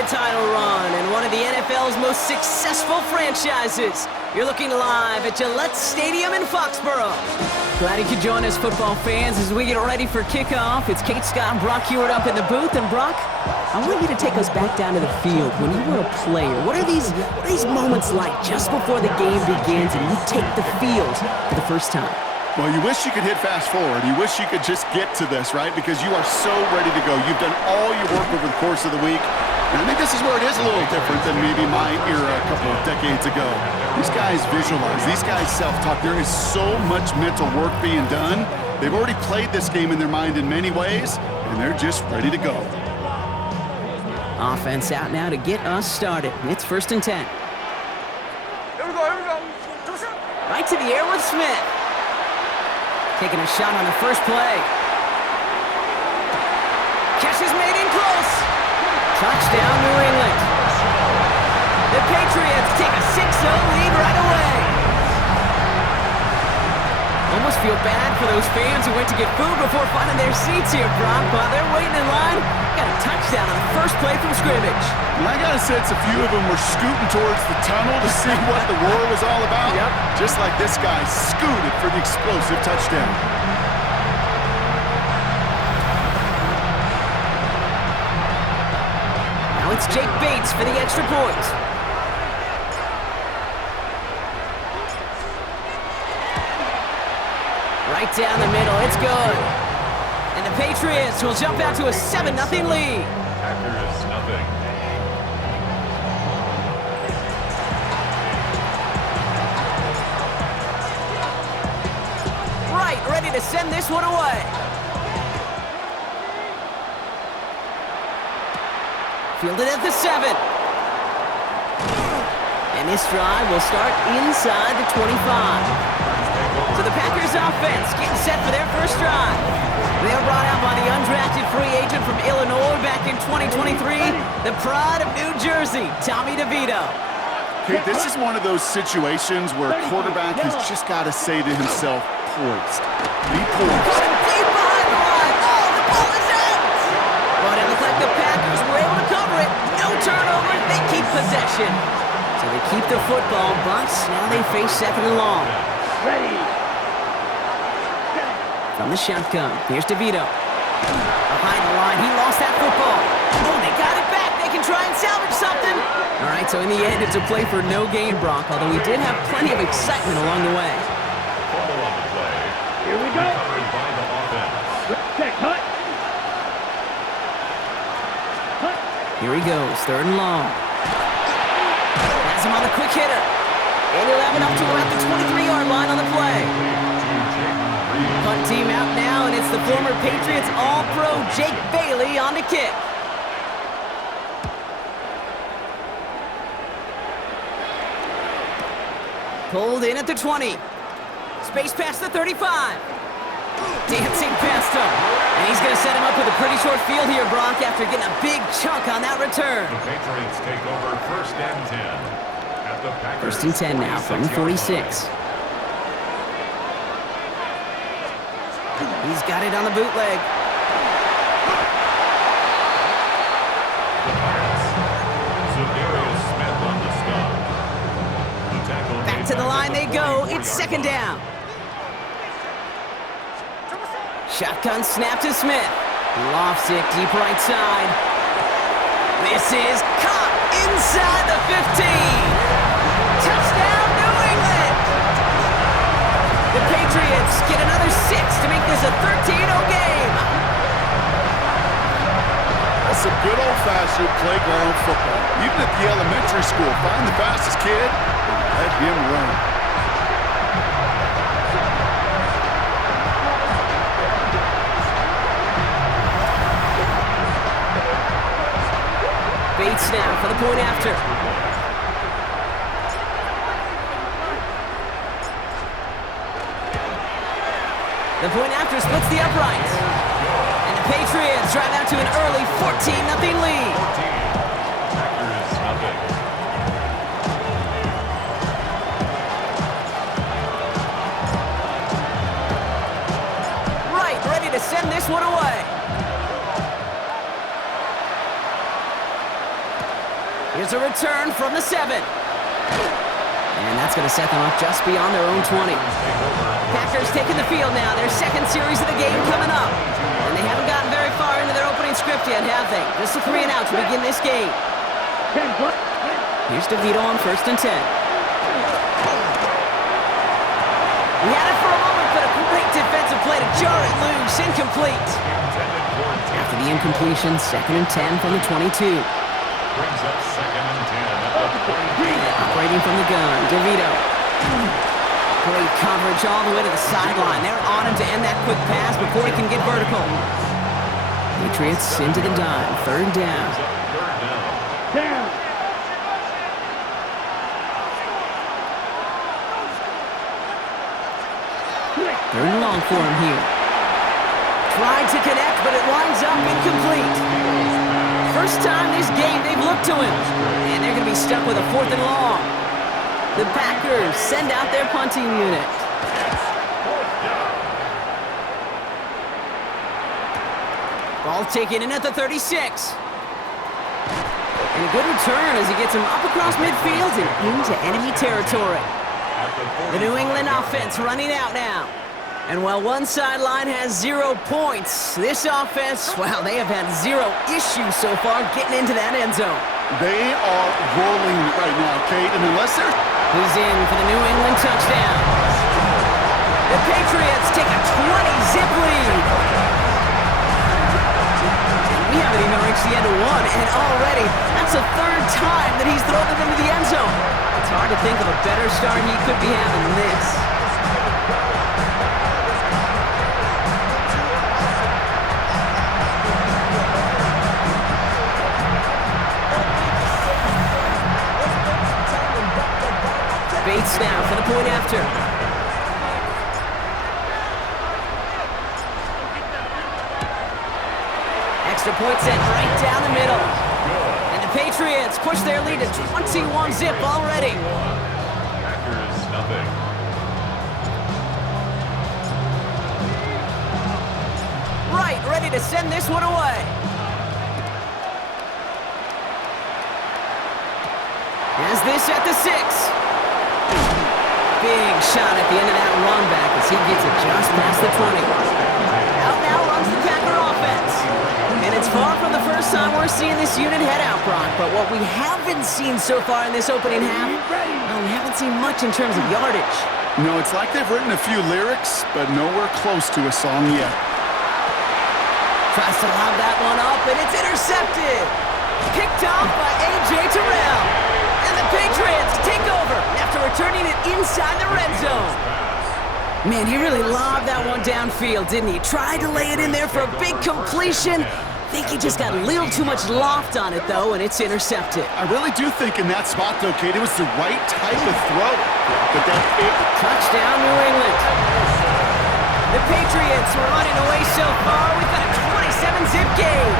a title run and one of the NFL's most successful franchises. You're looking live at Gillette Stadium in Foxborough. Glad you could join us, football fans, as we get ready for kickoff. It's Kate, Scott, and Brock Hewitt up in the booth. And Brock, I want you to take us back down to the field. When you were a player, what are these moments like just before the game begins and you take the field for the first time? Well, you wish you could hit fast forward. You wish you could just get to this, right? Because you are so ready to go. You've done all your work over the course of the week. And I think this is where it is a little different than maybe my era a couple of decades ago. These guys visualize. These guys self-talk. There is so much mental work being done. They've already played this game in their mind in many ways, and they're just ready to go. Offense out now to get us started. It's 1st and 10. Here we go, here we go. Right to the air with Smith. Taking a shot on the first play. Catch is made in close. Touchdown, New England. The Patriots take a 6-0 lead right away. Almost feel bad for those fans who went to get food before finding their seats here, Brock. While they're waiting in line, got a touchdown on the first play from scrimmage. And I got a sense a few of them were scooting towards the tunnel to see what the roar was all about. Yep. Just like this guy scooted for the explosive touchdown. Now it's Jake Bates for the extra point. Right down the middle, it's good. And the Patriots will jump out to a 7-0 lead. Packers, nothing. Right, ready to send this one away. Fielded at the 7. And this drive will start inside the 25. So the Packers offense getting set for their first drive. They were brought out by the undrafted free agent from Illinois back in 2023, the pride of New Jersey, Tommy DeVito. Okay, this is one of those situations where a quarterback has just got to say to himself, poised. Be poised. Deep behind the line. Oh, the ball is out. But it looked like the Packers were able to cover it. No turnover. They keep possession. So they keep the football, but now they face 2nd and long. Ready. From the shotgun, here's DeVito. Behind the line, he lost that football. Oh, they got it back. They can try and salvage something. All right, so in the end, it's a play for no gain, Brock, although we did have plenty of excitement along the way. Fumble on the play. Here we go. Recovered by the offense. Check, cut. Here he goes, 3rd and long. Has him on the quick hitter. And he'll have it up to about the 23-yard line on the play. Punt team out now, and it's the former Patriots All-Pro Jake Bailey on the kick. Pulled in at the 20. Space past the 35. Dancing past him. And he's going to set him up with a pretty short field here, Brock, after getting a big chunk on that return. The Patriots take over 1st and 10. At the Packers 1st and 10 now from 46. He's got it on the bootleg. Smith on the stop. The tackle Back to the line they go. It's 2nd down. Shotgun snap to Smith. Lofts it deep right side. This is caught inside the 15. Touchdown, New England. The Patriots get another 6 to make this a 13-0 game. That's some good old-fashioned playground football. Even at the elementary school, find the fastest kid and let him run. Bates now for the point after. The point after splits the uprights. And the Patriots drive out to an early 14-0 lead. Packers, nothing. Right, ready to send this one away. Here's a return from the 7. And that's going to set them up just beyond their own 20. Packers taking the field now. Their second series of the game coming up. And they haven't gotten very far into their opening script yet, have they? Just a 3 and out to begin this game. Here's DeVito on 1st and 10. He had it for a moment, but a great defensive play to jar it loose. Incomplete. After the incompletion, 2nd and 10 from the 22. Brings up 2nd and 10 at the 20. Operating from the gun, DeVito. Great coverage all the way to the sideline. They're on him to end that quick pass before he can get vertical. Patriots into the dime, 3rd down. Down. Third and long for him here. Tried to connect, but it winds up incomplete. First time this game they've looked to him. And they're going to be stuck with a 4th and long. The Packers send out their punting unit. Ball taken in at the 36. And a good return as he gets him up across midfield and into enemy territory. The New England offense running out now. And while one sideline has 0 points, this offense, well, they have had 0 issues so far getting into that end zone. They are rolling right now, Kate, and unless they're... He's in for the New England touchdown. The Patriots take a 20-zip lead. We haven't even reached the end of one, and already that's the 3rd time that he's thrown them into the end zone. It's hard to think of a better start he could be having than this. Bates now for the point after. Extra point sent right down the middle. And the Patriots push their lead to 21-zip already. Packers nothing. Right, ready to send this one away. As this at the 6. Big shot at the end of that run back as he gets it just past the 20. Out now runs the Packer offense. And it's far from the first time we're seeing this unit head out, Brock. But what we haven't seen so far in this opening half, well, we haven't seen much in terms of yardage. No, it's like they've written a few lyrics, but nowhere close to a song yet. Tries to lob that one up, and it's intercepted. Picked off by A.J. Terrell. And the Patriots take over after returning it inside the red zone. Man, he really lobbed that one downfield, didn't he? Tried to lay it in there for a big completion. Think he just got a little too much loft on it, though, and it's intercepted. I really do think in that spot, though, Kate, it was the right type of throw. But Touchdown, New England. The Patriots were running away so far. We've got a 27-zip game.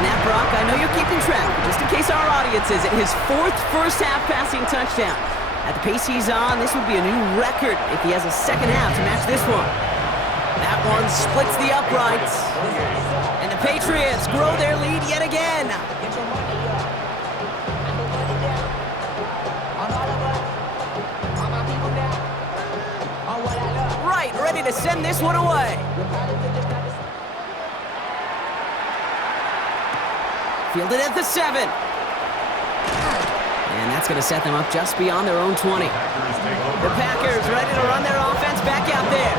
And that, Brock, I know you're keeping track, but just in case our audience isn't, his 4th first-half passing touchdown. At the pace he's on, this would be a new record if he has a second half to match this one. That one splits the uprights. And the Patriots grow their lead yet again. Right, ready to send this one away. Fielded at the 7. And that's going to set them up just beyond their own 20. The Packers ready to run their offense back out there.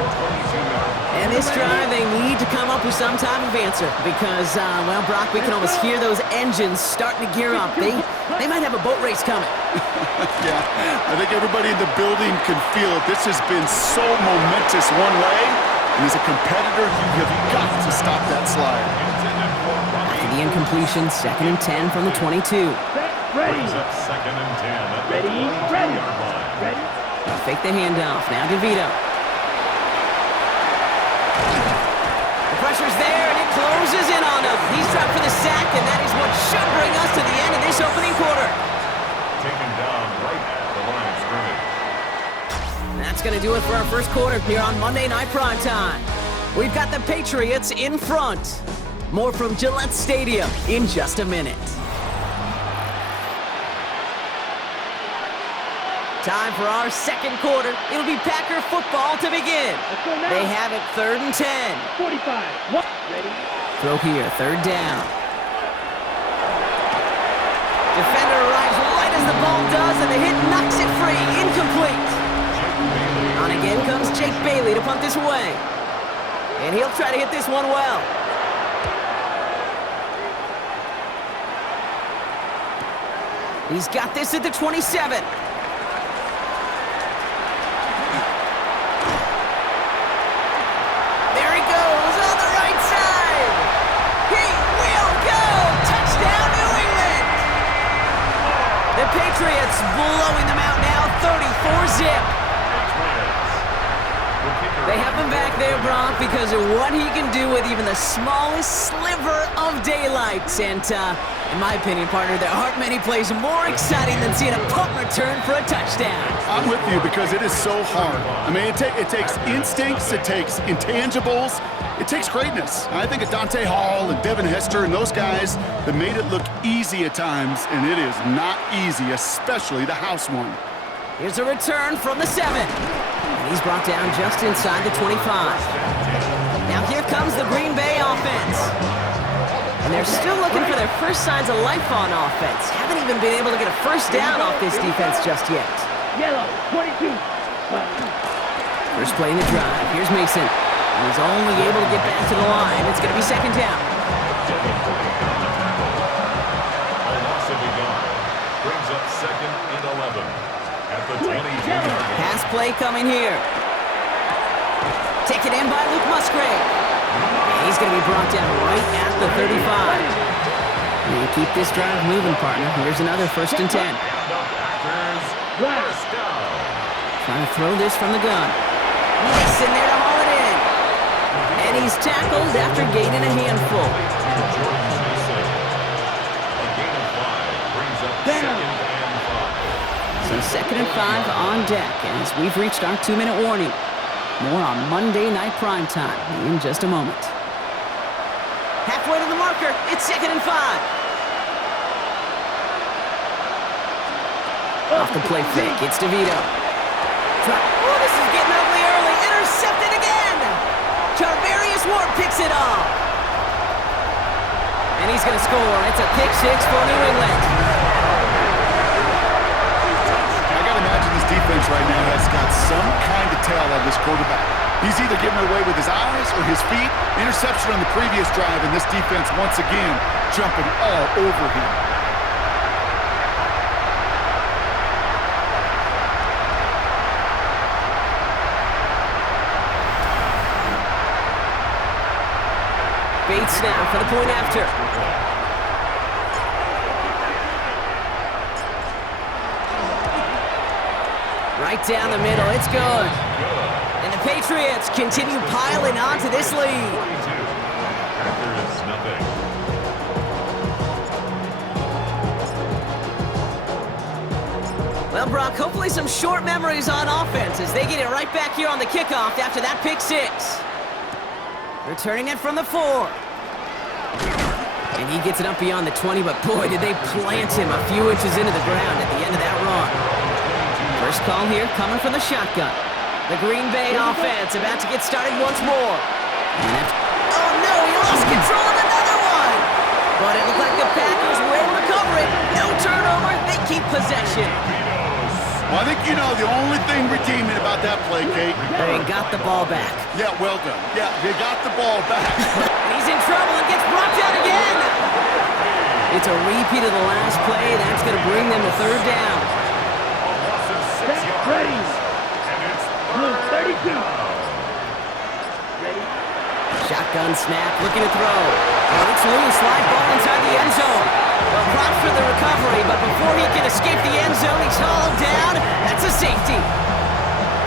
And this drive, they need to come up with some type of answer because, well, Brock, we can almost hear those engines starting to gear up. They might have a boat race coming. Yeah, I think everybody in the building can feel it. This has been so momentous one way, and as a competitor, you have got to stop that slide. After the incompletion, 2nd and 10 from the 22. Ready. Brings up 2nd and 10 at the Ready. 20-yard line. Ready. Fake the handoff. Now DeVito. The pressure's there, and it closes in on him. He's dropped for the sack, and that is what should bring us to the end of this opening quarter. Taken down right at the line of scrimmage. That's going to do it for our first quarter here on Monday Night Primetime. We've got the Patriots in front, More from Gillette Stadium in just a minute. Time for our second quarter. It'll be Packer football to begin. They have it 3rd and 10. 45. What? Ready? Throw here, 3rd down. Defender arrives right as the ball does, and the hit knocks it free. Incomplete. On again comes Jake Bailey to punt this away. And he'll try to hit this one well. He's got this at the 27. There he goes on the right side. He will go. Touchdown, New England. The Patriots blowing them out now, 34-zip. They have him back there, Brock, because of what he can do with even the smallest sliver of daylight. And in my opinion, partner, there aren't many plays more exciting than seeing a punt return for a touchdown. I'm with you because it is so hard. I mean, it takes instincts, it takes intangibles, it takes greatness. I think of Dante Hall and Devin Hester and those guys that made it look easy at times, and it is not easy, especially the house one. Here's a return from the 7. And he's brought down just inside the 25. Now here comes the Green Bay offense. And they're still looking for their first signs of life on offense. Haven't even been able to get a first down off this defense just yet. Yellow, 22. First play in the drive. Here's Mason. And he's only able to get back to the line. It's going to be 2nd down. A loss of a yard. Brings up 2nd and 11. At the 22-yard line. Pass play coming here. Taken in by Luke Musgrave. And he's going to be brought down right at the 35. And keep this drive moving, partner. Here's another 1st and 10. And the Packers first down. Trying to throw this from the gun. Mason there to haul it in. And he's tackled after gaining a handful. Jordan Mason. A gain of 5 brings up 2nd and 5. So 2nd and 5 on deck as we've reached our 2-minute warning. More on Monday Night Primetime in just a moment. Halfway to the marker, it's 2nd and 5. Off the play fake, it's DeVito. Oh, this is getting ugly early. Intercepted again. Charvarius Ward picks it off. And he's going to score. It's a pick 6 for New England. Defense right now has got some kind of tell on this quarterback. He's either giving it away with his eyes or his feet. Interception on the previous drive, and this defense once again jumping all over him. Bates now for the point after. Right down the middle, it's good. And the Patriots continue piling onto this lead. Packers nothing. Well, Brock, hopefully some short memories on offense as they get it right back here on the kickoff after that pick 6. Returning it from the 4. And he gets it up beyond the 20, but boy, did they plant him a few inches into the ground at the end of that run. First call here coming from the shotgun. The Green Bay offense about to get started once more. Oh no, he lost control of another one! But it looked like the Packers were able to cover it. No turnover, they keep possession. Well, I think you know the only thing redeeming about that play, Kate. They got the ball back. Yeah, well done. Yeah, they got the ball back. And he's in trouble and gets brought down again. It's a repeat of the last play. That's going to bring them to 3rd down. Ready. Blue, 32. Ready. Shotgun snap, looking to throw. Oh, it's loose, slide ball inside the end zone. Well, props for the recovery, but before he can escape the end zone, he's hauled down. That's a safety.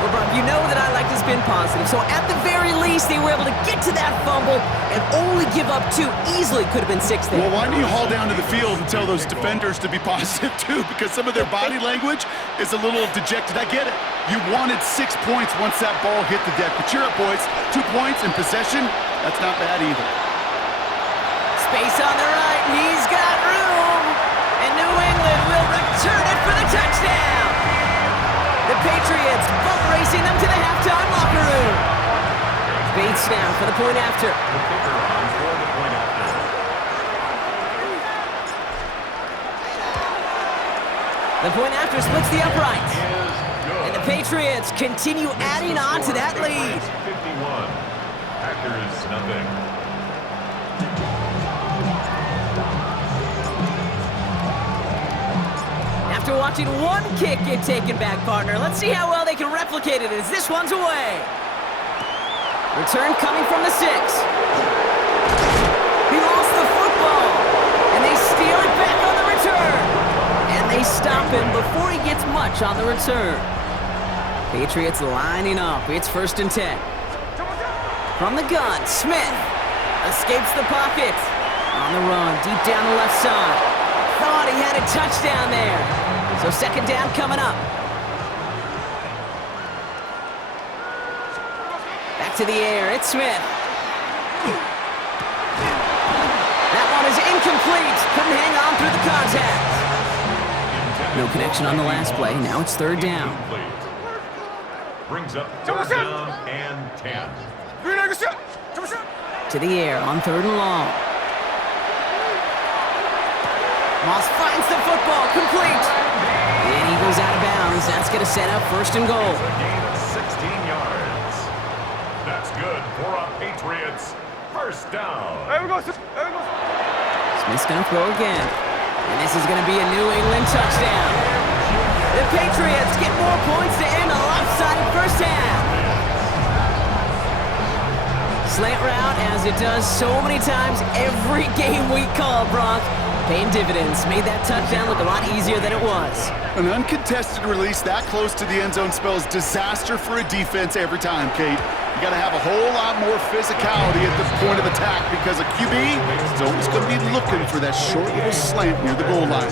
Well, Brock, you know that I like to spin positive, so at the very least, they were able to get to that fumble and only give up 2. Easily could have been 6 there. Well, why don't you haul down to the field and tell those defenders to be positive, too? Because some of their body language is a little dejected. I get it. You wanted 6 points once that ball hit the deck. But cheer up, boys. 2 points in possession, that's not bad either. Space on the right. He's got room. And New England will return it for the touchdown. The Patriots both racing them to the halftime locker room. Bates now for the point after. The kicker on for the point after. The point after splits the uprights. And the Patriots continue adding on to that lead. 51. Packers nothing. After watching one kick get taken back, partner, let's see how well they can replicate it as this one's away. Return coming from the 6. He lost the football, and they steal it back on the return. And they stop him before he gets much on the return. Patriots lining up. It's 1st and 10. From the gun, Smith escapes the pocket. On the run, deep down the left side. Thought he had a touchdown there. So 2nd down coming up. Back to the air, it's Smith. That one is incomplete. Couldn't hang on through the contact. No connection on the last play. Now it's 3rd down. Brings up 3rd down and 10. To the air on 3rd and long. Moss finds the football, complete. And he goes out of bounds. That's going to set up 1st and goal. A gain of 16 yards. That's good for a Patriots 1st down. Smith's going to throw again. And this is going to be a New England touchdown. The Patriots get more points to end a lopsided 1st half. Slant route, as it does so many times every game we call, Brock. Paying dividends. Made that touchdown look a lot easier than it was. An uncontested release that close to the end zone spells disaster for a defense every time, Kate. You got to have a whole lot more physicality at the point of attack because a QB is always going to be looking for that short little slant near the goal line.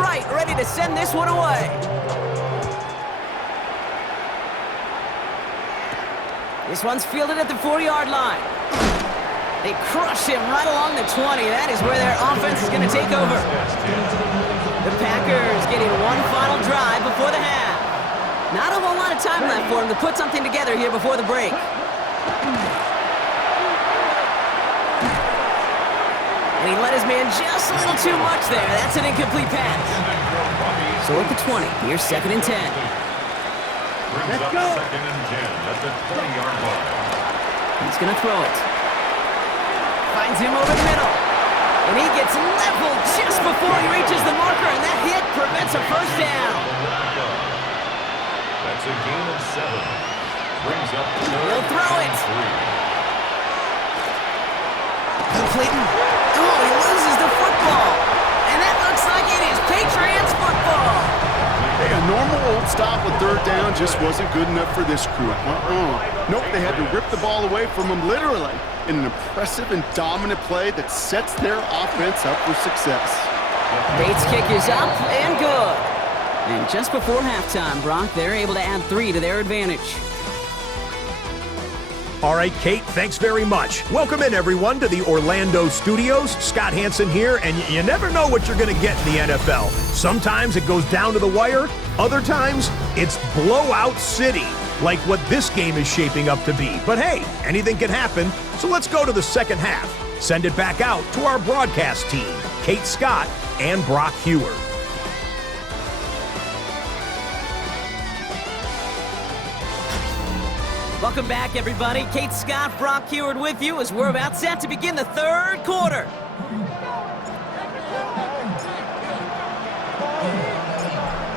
Right, ready to send this one away. This one's fielded at the 4-yard line. They crush him right along the 20. That is where their offense is going to take over. The Packers getting one final drive before the half. Not a whole lot of time left for him to put something together here before the break. And he let his man just a little too much there. That's an incomplete pass. So at the 20, here's 2nd and 10. Brings up 2nd and 10 at the 20-yard line. He's going to throw it. Finds him over the middle. And he gets leveled just before he reaches the marker, and that hit prevents a 1st down. That's a gain of 7. Brings up 3rd He'll throw it. and 3. Complete. Oh, he loses the football. And that looks like it is Patriots football. Hey, a normal old stop with 3rd down just wasn't good enough for this crew. Nope, they had to rip the ball away from him literally in an impressive and dominant play that sets their offense up for success. Bates' kick is up and good. And just before halftime, Brock, they're able to add 3 to their advantage. All right, Kate, thanks very much. Welcome in, everyone, to the Orlando studios. Scott Hansen here, and you never know what you're going to get in the NFL. Sometimes it goes down to the wire. Other times, it's blowout city, like what this game is shaping up to be. But hey, anything can happen, so let's go to the 2nd half. Send it back out to our broadcast team, Kate Scott and Brock Heward. Welcome back, everybody. Kate Scott, Brock Heward with you as we're about set to begin the 3rd quarter.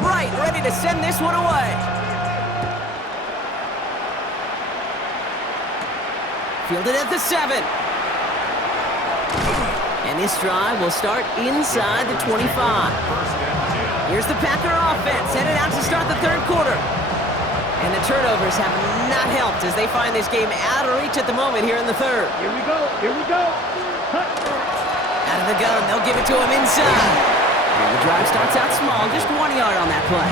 Right, ready to send this one away. Fielded at the 7. And this drive will start inside the 25. Here's the Packer offense headed out to start the 3rd quarter. And the turnovers have not helped as they find this game out of reach at the moment here in the 3rd. Here we go. Here we go. Cut. Out of the gun, they'll give it to him inside. The drive starts out small, just 1 yard on that play.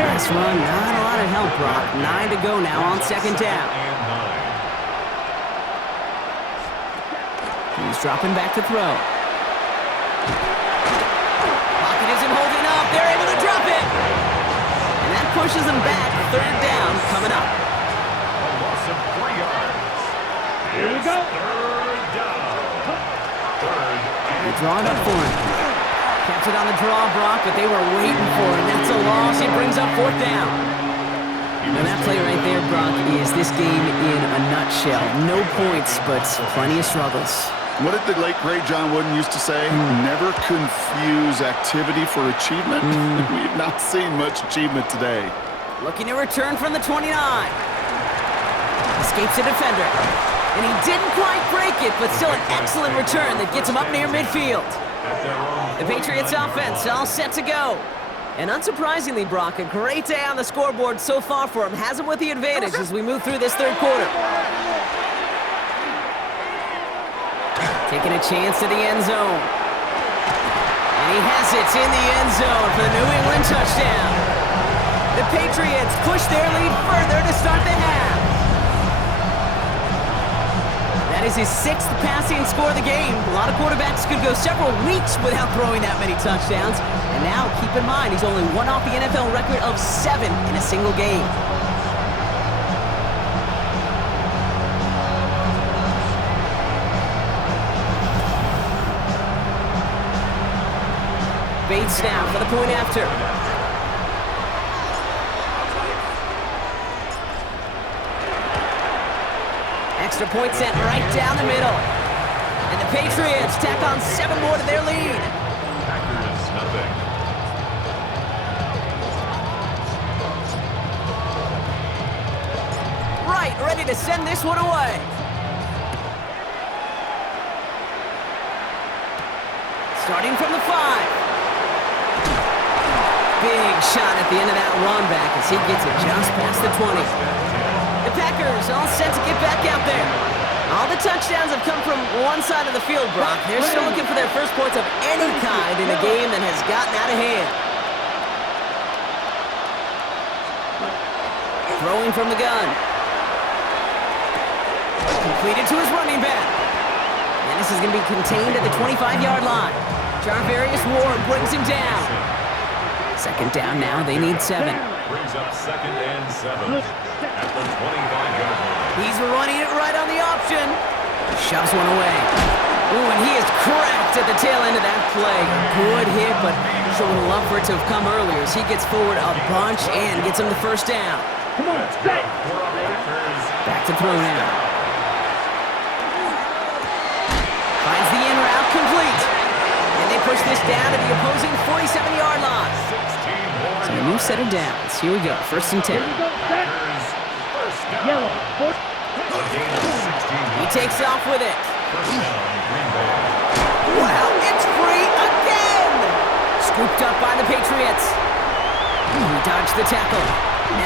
Nice run, not a lot of help, Brock. 9 to go now on second down. He's dropping back to throw. Pocket isn't holding up. They're able to drop it. And that pushes them back. Third down coming up. A loss of 3 yards. Here we go. Third down. They're drawing up for him. Kept it on the draw, Brock, but they were waiting for him. That's a loss. It brings up fourth down. And that play right there, Brock, is this game in a nutshell. No points, but plenty of struggles. What did the late, great John Wooden used to say? Never confuse activity for achievement. We've not seen much achievement today. Looking to return from the 29. Escapes a defender. And he didn't quite break it, but still an excellent return that gets him up near midfield. The Patriots offense all set to go. And unsurprisingly, Brock, a great day on the scoreboard so far for him. Has him with the advantage as we move through this third quarter. Taking a chance to the end zone. And he has it in the end zone for the New England touchdown. The Patriots push their lead further to start the half. That is his 6th passing score of the game. A lot of quarterbacks could go several weeks without throwing that many touchdowns. And now, keep in mind, he's only one off the NFL record of 7 in a single game. Bates now for the point after. Extra point sent right down the middle. And the Patriots tack on 7 more to their lead. Packers nothing. Right, ready to send this one away. Starting from the 5. Big shot at the end of that run back as he gets it just past the 20. The Packers all set to get back out there. All the touchdowns have come from one side of the field, Brock. They're still looking for their first points of any kind in a game that has gotten out of hand. Throwing from the gun. Completed to his running back. And this is going to be contained at the 25-yard line. Jarvarius Ward brings him down. Second down now, they need 7. Brings up 2nd and 7 at the 25-yard line. He's running it right on the option. Shoves one away. Ooh, and he is cracked at the tail end of that play. Good hit, but sure would love for it to have come earlier as he gets forward a bunch and gets him the first down. Come on, set. Back to throw now. Finds the in route complete. And they push this down to the opposing 47-yard line. So a new set of downs. Here we go, 1st and 10. Here we go, set. Yellow. He takes off with it. Wow, it's free again! Scooped up by the Patriots. He dodged the tackle.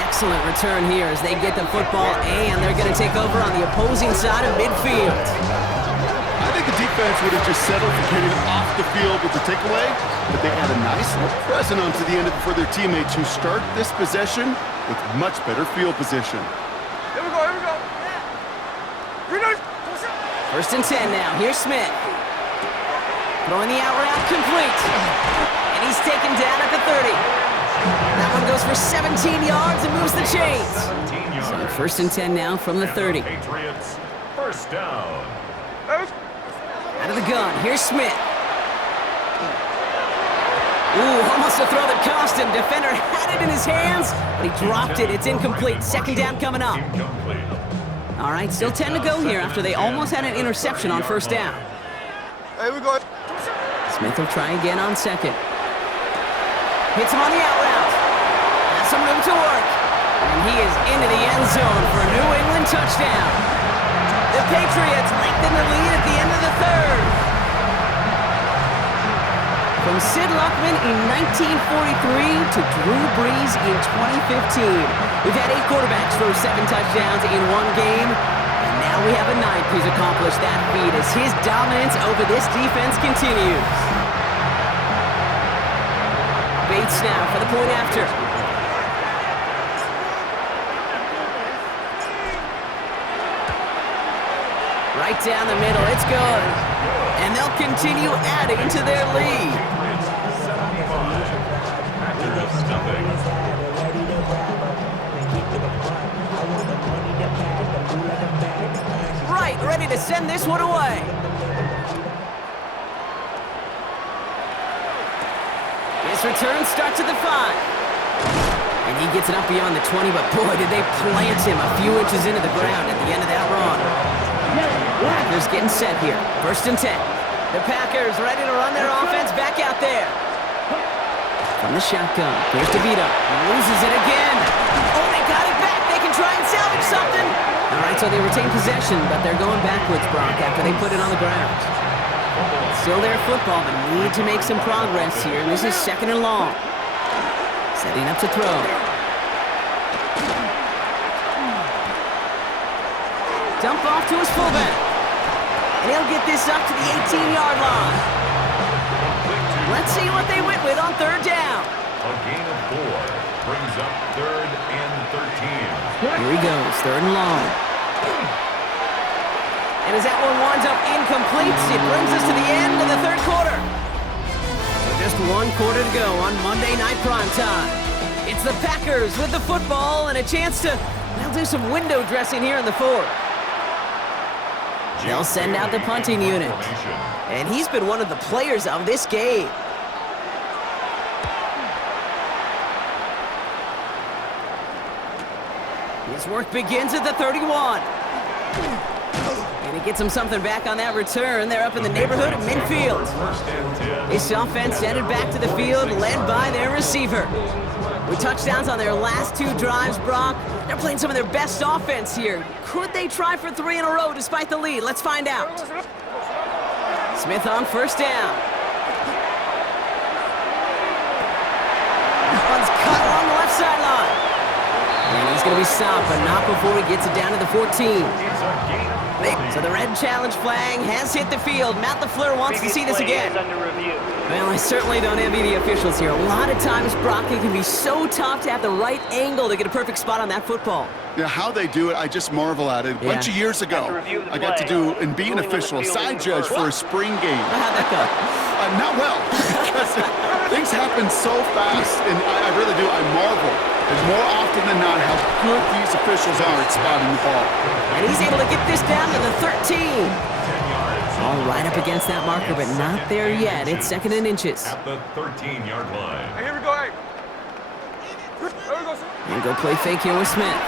Excellent return here as they get the football, and they're going to take over on the opposing side of midfield. I think the defense would have just settled for getting off the field with the takeaway, but they had a nice little present onto the end of it for their teammates who start this possession with much better field position. Here we go, here we go. First and 10 now. Here's Smith. Throwing the out route complete. And he's taken down at the 30. That one goes for 17 yards and moves the chains. So 1st and 10 now from the 30. Patriots, first down. Out of the gun. Here's Smith. Ooh, almost a throw that cost him. Defender had it in his hands, but he dropped it. It's incomplete. Second down coming up. Incomplete. All right, still 10 to go here after they almost had an interception on first down. Here we go. Smith will try again on second. Hits him on the out route. Has some room to work. And he is into the end zone for a New England touchdown. The Patriots lengthen the lead at the end of the third. From Sid Luckman in 1943 to Drew Brees in 2015. We've had 8 quarterbacks throw 7 touchdowns in one game. And now we have a 9th who's accomplished that feat as his dominance over this defense continues. Bates now for the point after. Right down the middle, it's good. And they'll continue adding to their lead. Right, ready to send this one away. His return starts at the 5. And he gets it up beyond the 20, but boy, did they plant him a few inches into the ground at the end of that run. Packers getting set here. 1st and 10. The Packers ready to run their offense back out there. From the shotgun. Here's DeVito. Loses it again. Oh, they got it back. They can try and salvage something. All right, so they retain possession, but they're going backwards, Brock, after they put it on the ground. Still their football, but need to make some progress here. This is 2nd and long. Setting up to throw. Dump off to his fullback. And he'll get this up to the 18-yard line. Let's see what they went with on 3rd down. A gain of 4 brings up 3rd and 13. Here he goes, 3rd and long. And as that one winds up incomplete, it brings us to the end of the 3rd quarter. So just 1 quarter to go on Monday Night Primetime. It's the Packers with the football and a chance to, well, do some window dressing here in the 4th. They'll send out the punting unit. And he's been one of the players of this game. His work begins at the 31. And he gets him something back on that return. They're up in the neighborhood of midfield. This offense headed back to the field, led by their receiver. With touchdowns on their last 2 drives, Brock, they're playing some of their best offense here. Could they try for 3 in a row despite the lead? Let's find out. Smith on 1st down. That one's cut along the left sideline. And he's going to be stopped, but not before he gets it down to the 14. So the red challenge flag has hit the field. Matt LaFleur wants to see this again. Well, I certainly don't envy the officials here. A lot of times, Brock, it can be so tough to have the right angle to get a perfect spot on that football. Yeah, how they do it, I just marvel at it. A bunch of years ago, I got to do and be an official, a side judge for a spring game. How'd that go? Not well. Things happen so fast, and I really do. I marvel. And more often than not, how good these officials are at spotting the ball. And he's able to get this down to the 13. All right up against that marker, but not there yet. It's 2nd and inches. At the 13-yard line. Hey, here we go, hey. There we go, sir. And go play fake here with Smith.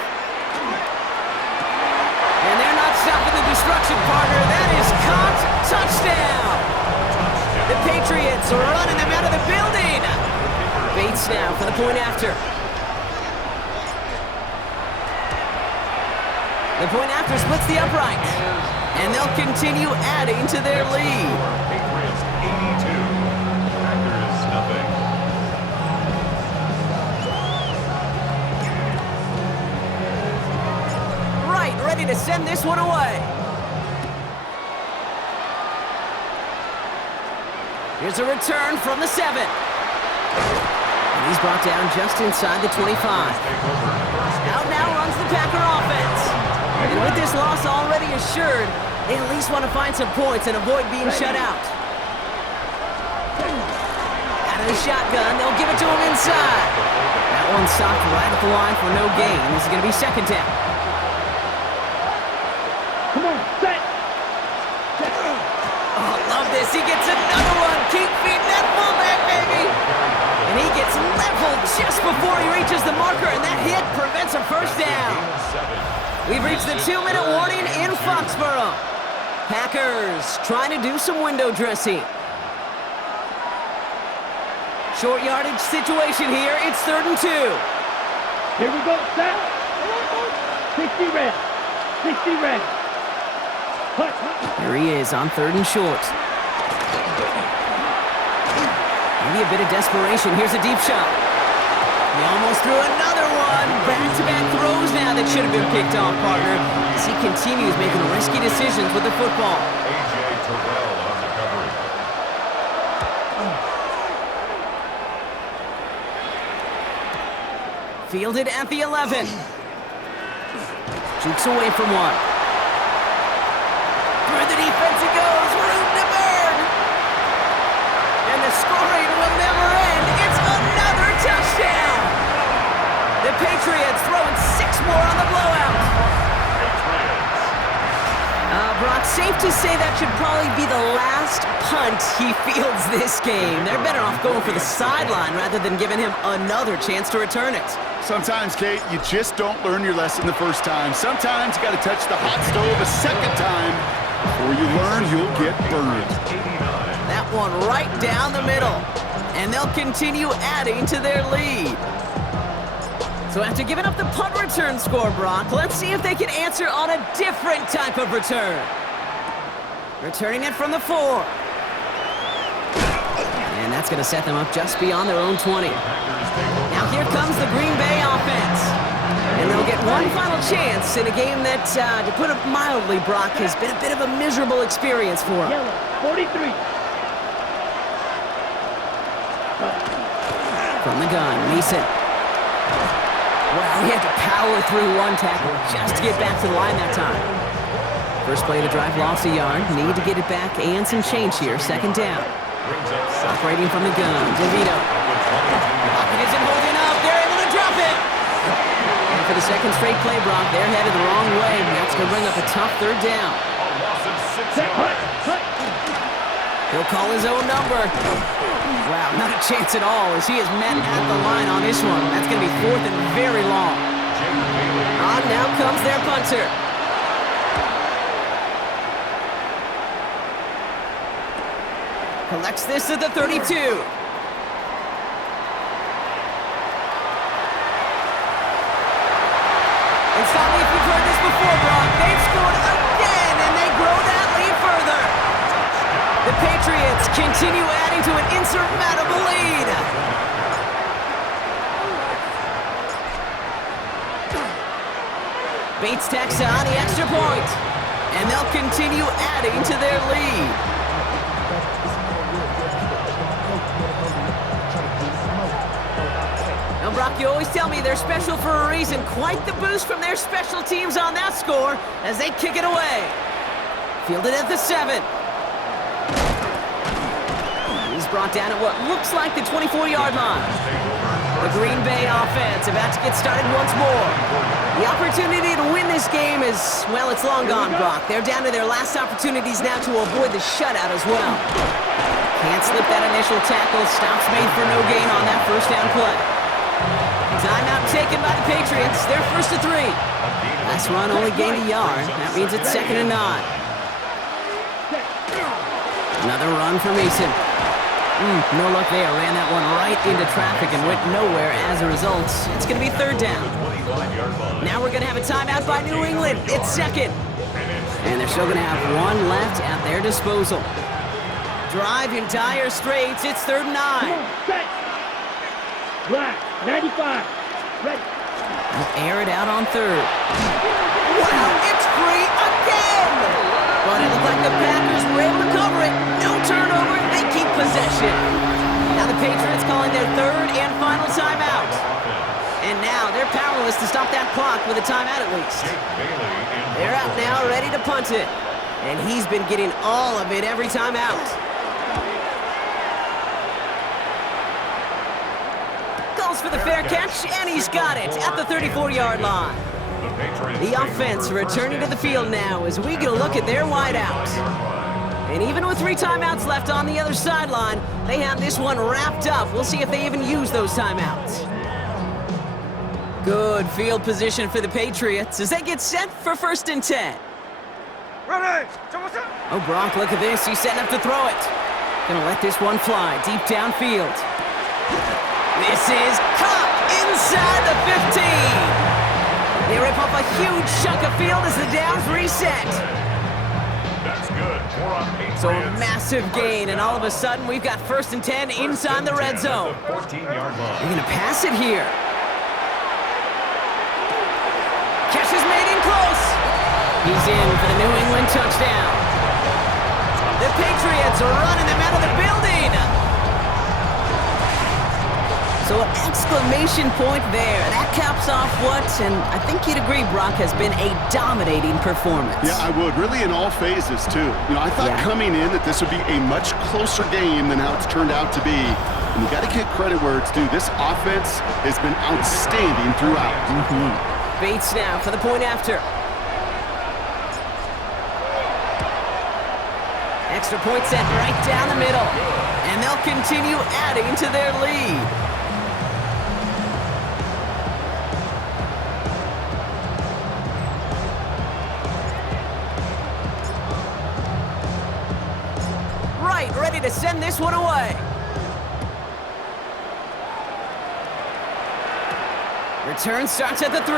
And they're not stopping the destruction, partner. That is caught. Touchdown. The Patriots are running them out of the building. Bates now for the point after. The point after splits the uprights. And they'll continue adding to their lead. Patriots 82. Packers nothing. Right, ready to send this one away. Here's a return from the 7. And he's brought down just inside the 25. Out now runs the Packer offense. And with this loss already assured, they at least want to find some points and avoid being shut out. Out of the shotgun, they'll give it to him inside. That one stopped right at the line for no gain. This is going to be 2nd down. Come on, set. Oh, love this. He gets another one. Keep feeding that fullback, baby. And he gets leveled just before he reaches the marker, and that hit prevents a 1st down. We've reached the 2-minute warning in Foxborough. Packers trying to do some window dressing. Short yardage situation here. It's 3rd and 2. Here we go, set. 60 red. 60 red. There he is on 3rd and short. Maybe a bit of desperation. Here's a deep shot. He almost threw another one. Back-to-back throws now that should have been picked off, partner, as he continues making risky decisions with the football. A.J. Terrell on recovery. Fielded at the 11. Jukes away from one. Through the defense it goes, room to burn. And the scoring will never end. It's another touchdown. The Patriots throwing 6 more on the blowout. Brock, safe to say that should probably be the last punt he fields this game. They're better off going for the sideline rather than giving him another chance to return it. Sometimes, Kate, you just don't learn your lesson the first time. Sometimes you got to touch the hot stove a second time before you learn you'll get burned. That one right down the middle. And they'll continue adding to their lead. So after giving up the punt return score, Brock, let's see if they can answer on a different type of return. Returning it from the 4. And that's going to set them up just beyond their own 20. Now here comes the Green Bay offense. And they'll get one final chance in a game that, to put it mildly, Brock, has been a bit of a miserable experience for them. Yellow, 43. From the gun, Mason. Wow, he had to power through one tackle just to get back to the line that time. First play of the drive, lost a yard. Need to get it back and some change here. Second down. Operating from the gun, DeVito. Pocket isn't holding up. They're able to drop it. And for the second straight play, Brock, they're headed the wrong way. That's going to bring up a tough third down. He'll call his own number. Wow, not a chance at all as he is met at the line on this one. That's going to be 4th and very long. On now comes their punter. Collects this at the 32. And stop me if you've heard this before, Brock. They've scored again, and they grow that lead further. The Patriots continue adding to an insurmountable lead. Bates tacks on the extra point, and they'll continue adding to their lead. Now, Brock, you always tell me they're special for a reason. Quite the boost from their special teams on that score as they kick it away. Fielded at the 7. He's brought down at what looks like the 24-yard line. The Green Bay offense about to get started once more. The opportunity to win this game is, well, it's long gone, Brock. They're down to their last opportunities now to avoid the shutout as well. Can't slip that initial tackle. Stops made for no gain on that first down play. Timeout taken by the Patriots. They're 1st and 3. Last run only gained a yard. That means it's 2nd and 9. Another run for Mason. No luck there. Ran that one right into traffic and went nowhere as a result. It's going to be 3rd down. Now we're going to have a timeout by New England. It's 2nd. And they're still going to have one left at their disposal. Drive in dire straits. It's 3rd and 9. Set. Black, 95. Ready. They'll air it out on 3rd. Wow, it's free again! But it looked like the Packers were able to cover it. No turnover, they keep possession. Now the Patriots calling their 3rd and final timeout. And now they're powerless to stop that clock with a timeout at least. They're out now, ready to punt it. And he's been getting all of it every time out. Goes for the fair catch, and he's got it at the 34-yard line. The offense returning to the field now as we get a look at their wideout. And even with 3 timeouts left on the other sideline, they have this one wrapped up. We'll see if they even use those timeouts. Good field position for the Patriots as they get set for 1st and 10. Oh, Brock, look at this. He's setting up to throw it. Gonna let this one fly deep downfield. This is caught inside the 15. They rip off a huge chunk of field as the downs reset. That's good. So a massive gain, and all of a sudden we've got 1st and 10 inside the red zone. 14-yard line. They're gonna pass it here. Catch is made in close. He's in for the New England touchdown. The Patriots are running them out of the building. So an exclamation point there. That caps off what, and I think you'd agree, Brock, has been a dominating performance. Yeah, I would. Really in all phases, too. You know, I thought coming in that this would be a much closer game than how it's turned out to be. And you got to give credit where it's due. This offense has been outstanding throughout. Bates now for the point after. Extra point set right down the middle. And they'll continue adding to their lead. Ready to send this one away. Return starts at the 3.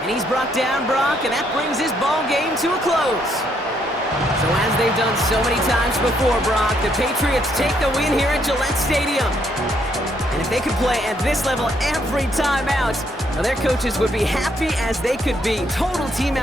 And he's brought down, Brock, and that brings his ball game to a close. So as they've done so many times before, Brock, the Patriots take the win here at Gillette Stadium. And if they could play at this level every time out, well, their coaches would be happy as they could be. Total team effort.